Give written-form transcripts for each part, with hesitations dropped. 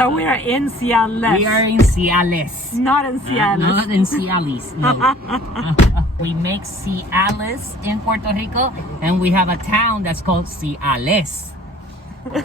So we are in Ciales. We are in Ciales. Not in Ciales. Not in Ciales, no. We make Ciales in Puerto Rico, and we have a town that's called Ciales. Okay,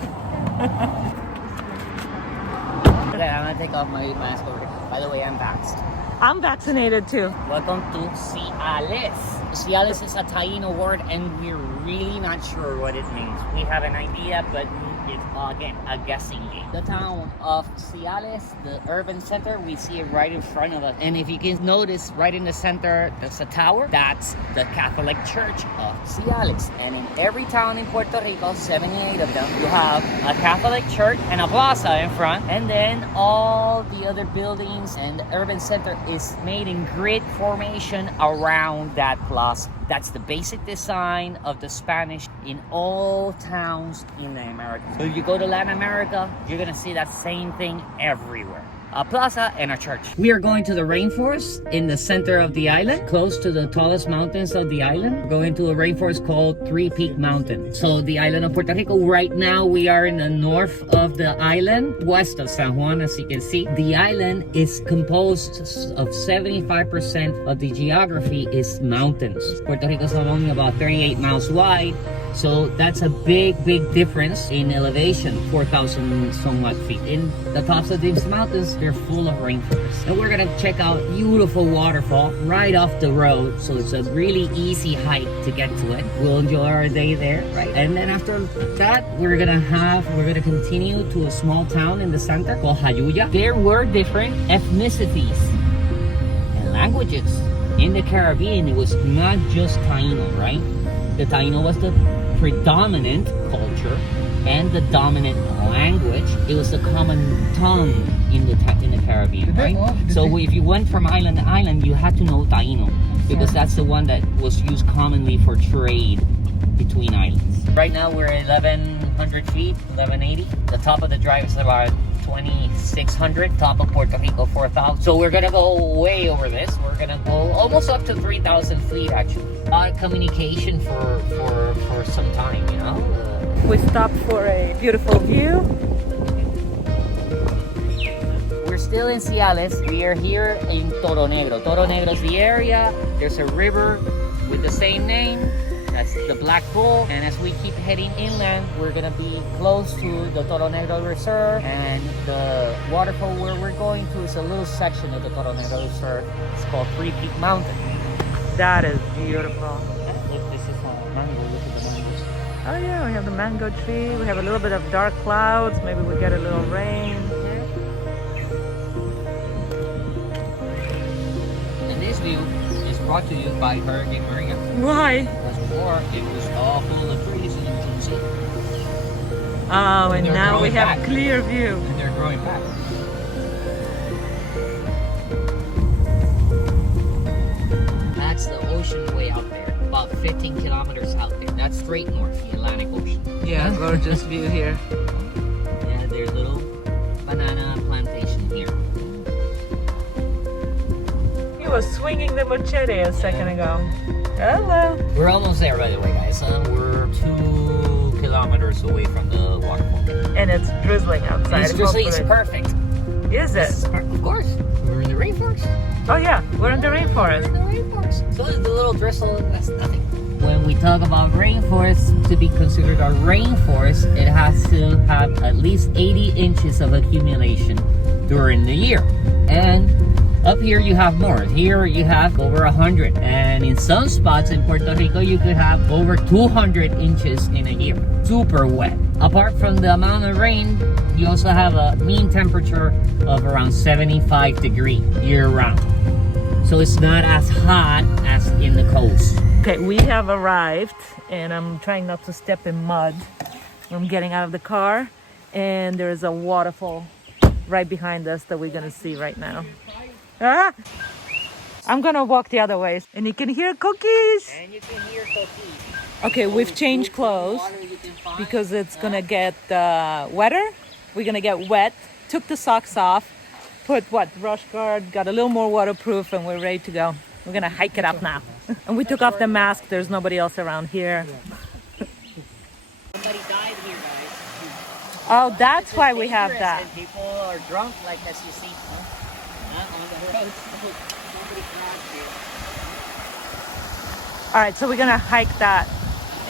I'm gonna take off my mask over here. By the way, I'm vaxxed. I'm vaccinated too. Welcome to Ciales. Ciales is a Taino word, and we're really not sure what it means. We have an idea, but it's, again, a guessing game. The town of Ciales, the urban center, we see it right in front of us. And if you can notice, right in the center, there's a tower. That's the Catholic Church of Ciales. And in every town in Puerto Rico, 78 of them, you have a Catholic church and a plaza in front. And then all the other buildings and the urban center is made in grid formation around that plaza. That's the basic design of the Spanish in all towns in the Americas. So if you go to Latin America, you're gonna see that same thing everywhere. A plaza and a church. We are going to the rainforest in the center of the island, close to the tallest mountains of the island. We're going to a rainforest called Three Peak Mountain. So the island of Puerto Rico, right now we are in the north of the island, west of San Juan, as you can see. The island is composed of 75% of the geography is mountains. Puerto Rico is only about 38 miles wide. So that's a big difference in elevation, 4,000 somewhat feet. In the tops of these mountains, they're full of rainforest. And we're gonna check out beautiful waterfall right off the road. So it's a really easy hike to get to it. We'll enjoy our day there, right? And then after that, we're gonna continue to a small town in the center called Jayuya. There were different ethnicities and languages in the Caribbean. It was not just Taino, right? The Taino was the predominant culture and the dominant language. It was the common tongue in the Caribbean, right? So if you went from island to island, you had to know Taino because that's the one that was used commonly for trade between islands. Right now we're at 1,100 feet, 1,180. The top of the drive is about 2,600, top of Puerto Rico 4,000. So we're gonna go way over this. We're gonna go almost up to 3,000 feet actually. A lot of communication for some time, you know. We stopped for a beautiful view. We're still in Ciales. We are here in Toro Negro. Toro Negro is the area. There's a river with the same name. That's the Black Bull. And as we keep heading inland, we're gonna be close to the Toro Negro Reserve. And the waterfall where we're going to is a little section of the Toro Negro Reserve. It's called Three Peak Mountain. That is beautiful. Look, this is a mango. Look at the mangoes. Oh yeah, we have the mango tree. We have a little bit of dark clouds. Maybe we get a little rain. And this view is brought to you by Hurricane Maria. Why? Because before it was all full of trees and you couldn't see. Oh, and now we have back. clear view. And they're growing back. That's the ocean way out there, about 15 kilometers out there. That's straight north, the Atlantic Ocean. Yeah, gorgeous view here. Yeah, there's a little banana plantation here. He was swinging the machete a second ago. Hello. We're almost there, by the way, guys. We're 2 kilometers away from the waterfall. And it's drizzling outside. It's drizzling. It's perfect. Is it? Of course. We're in the rainforest. Oh yeah, we're in the rainforest. We're in the rainforest. So the little drizzle, that's nothing. When we talk about rainforest, to be considered a rainforest, it has to have at least 80 inches of accumulation during the year. And up here you have more. Here you have over 100. And in some spots in Puerto Rico, you could have over 200 inches in a year. Super wet. Apart from the amount of rain, you also have a mean temperature of around 75 degrees year round. So it's not as hot as in the coast. Okay, we have arrived and I'm trying not to step in mud. I'm getting out of the car and there's a waterfall right behind us that we're gonna see right now. Ah! I'm gonna walk the other way and you can hear cookies. And you can hear coquis. Okay, we've changed clothes because it's gonna get wetter. We're gonna get wet. Took the socks off, put brush guard, got a little more waterproof, and we're ready to go. We're gonna hike it up now. And we took off the mask. There's nobody else around here. Somebody died here, guys. Oh, that's It's why we have dangerous that. And people are drunk, like as you see, on the road. Nobody crashed here. All right, so we're gonna hike that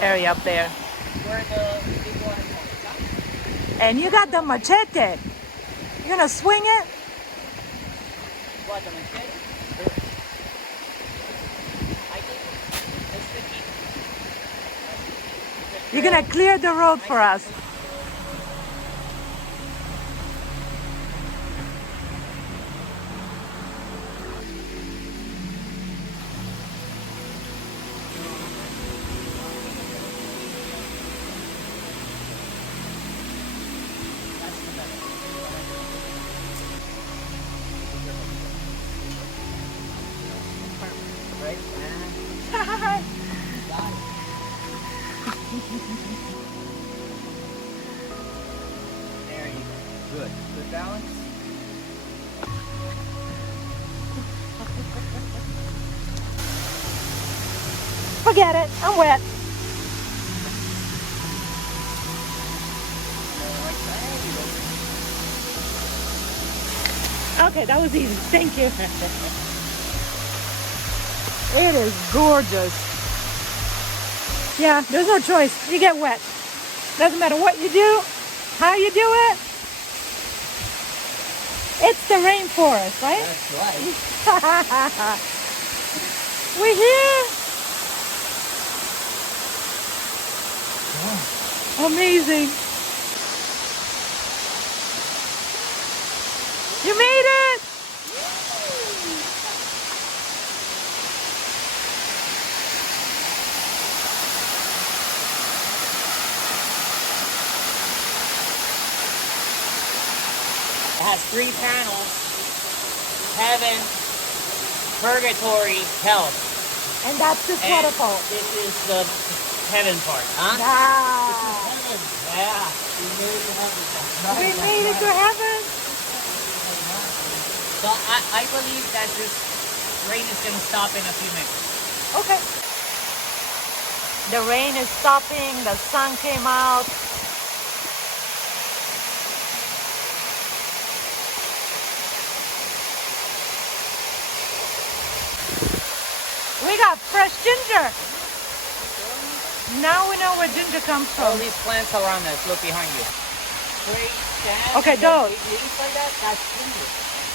area up there. Where the big waterfall is, huh? And you got the machete. You're gonna swing it? What, the machete? I think this could be. You're gonna clear the road for us. Right? There you go. Good. Good balance. Forget it, I'm wet. Okay, that was easy. Thank you. It is gorgeous. Yeah, there's no choice. You get wet. Doesn't matter what you do, how you do it. It's the rainforest, right? That's right. We're here. Amazing. You made it. It has 3 panels: heaven, purgatory, hell. And that's this And waterfall. this is the heaven part, huh? Ah, Heaven. Yeah. We made it to heaven. we made it to heaven. So I believe that this rain is going to stop in a few minutes. Okay. The rain is stopping. The sun came out. We got fresh ginger. Now we know where ginger comes All from. these plants around us. Look behind you. Great stand. Okay, those. Leaves like that. That's ginger.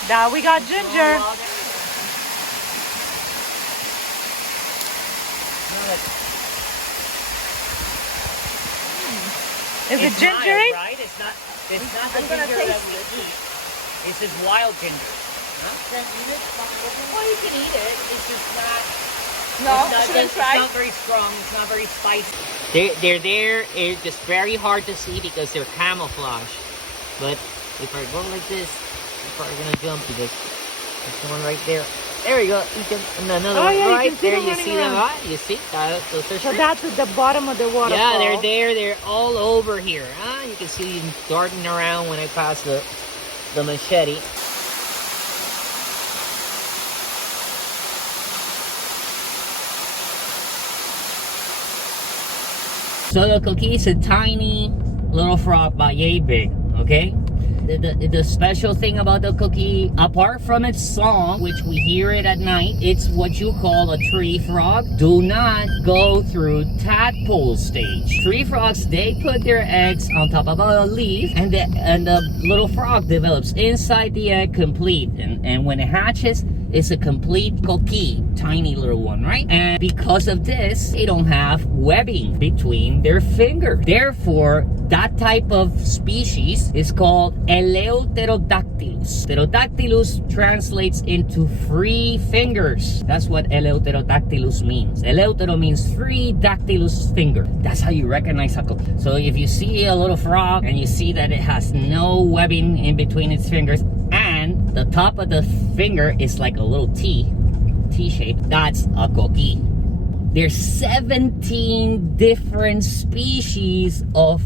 Now we got ginger. Oh, there you go. Smell it. Is it It's gingery? mild, right? It's not the I'm gonna ginger that taste we it. eat. This is wild ginger. Huh? Can you eat it? Well, you can eat it. It's just not. No, it's shouldn't it's try. not very strong. It's not very spicy. They're there. It's just very hard to see because they're camouflage. But if I go like this, I'm probably gonna jump because there's one right there. There you go. You can, and another Oh, one yeah, you right can see there. them You running see them? around. Right? You see? Those are So shrimp. that's at the bottom of the waterfall. Yeah, they're there. They're all over here. Huh? You can see them darting around when I pass the machete. So the coquis is a tiny little frog, about yay big, okay? The special thing about the coquis, apart from its song, which we hear it at night, it's what you call a tree frog. Do not go through tadpole stage. Tree frogs, they put their eggs on top of a leaf, and the little frog develops inside the egg complete. And when it hatches, it's a complete coquis, tiny little one, right? And because of this, they don't have webbing between their fingers. Therefore, that type of species is called Eleuterodactylus. Pterodactylus translates into free fingers. That's what Eleuterodactylus means. Eleutero means free, dactylus finger. That's how you recognize a coquis. So if you see a little frog and you see that it has no webbing in between its fingers, and the top of the finger is like a little T shape, that's a coquis. There's 17 different species of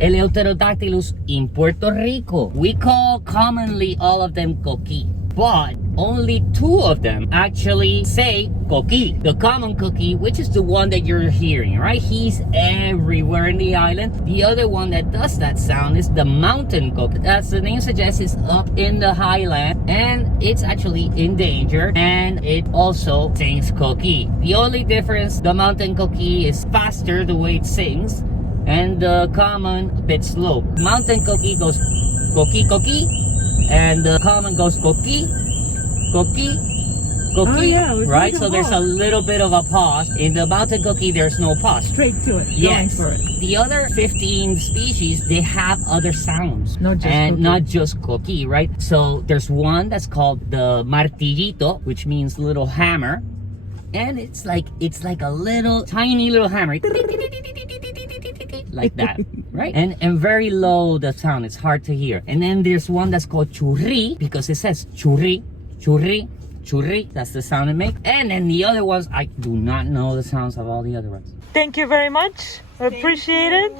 Eleuterodactylus in Puerto Rico. We call commonly all of them coquis, but only 2 of them actually say coqui, the common coqui, which is the one that you're hearing, right? He's everywhere in the island. The other one that does that sound is the mountain coqui. As the name suggests, it's up in the highland and it's actually in danger, and it also sings coqui. The only difference, the mountain coqui is faster the way it sings, and the common a bit slow. Mountain coqui goes coqui coqui, and the common goes coqui coqui coqui. Oh, yeah, it was right? like a So there's a pause. little bit of a pause. In the mountain coqui, there's no pause. Straight to it. Yes. Going for it. The other 15 species, they have other sounds. Not just and coqui. not just coqui, right? So there's one that's called the martillito, which means little hammer. And it's like a little tiny little hammer. Like that, right? And very low the sound, it's hard to hear. And then there's one that's called churri, because it says churri, churri, churri. That's the sound it makes. And then the other ones, I do not know the sounds of all the other ones. Thank you very much. I appreciate it.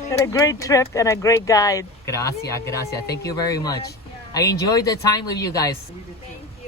Had a great trip and a great guide. Gracias, gracias. Thank you very much. I enjoyed the time with you guys. Thank you.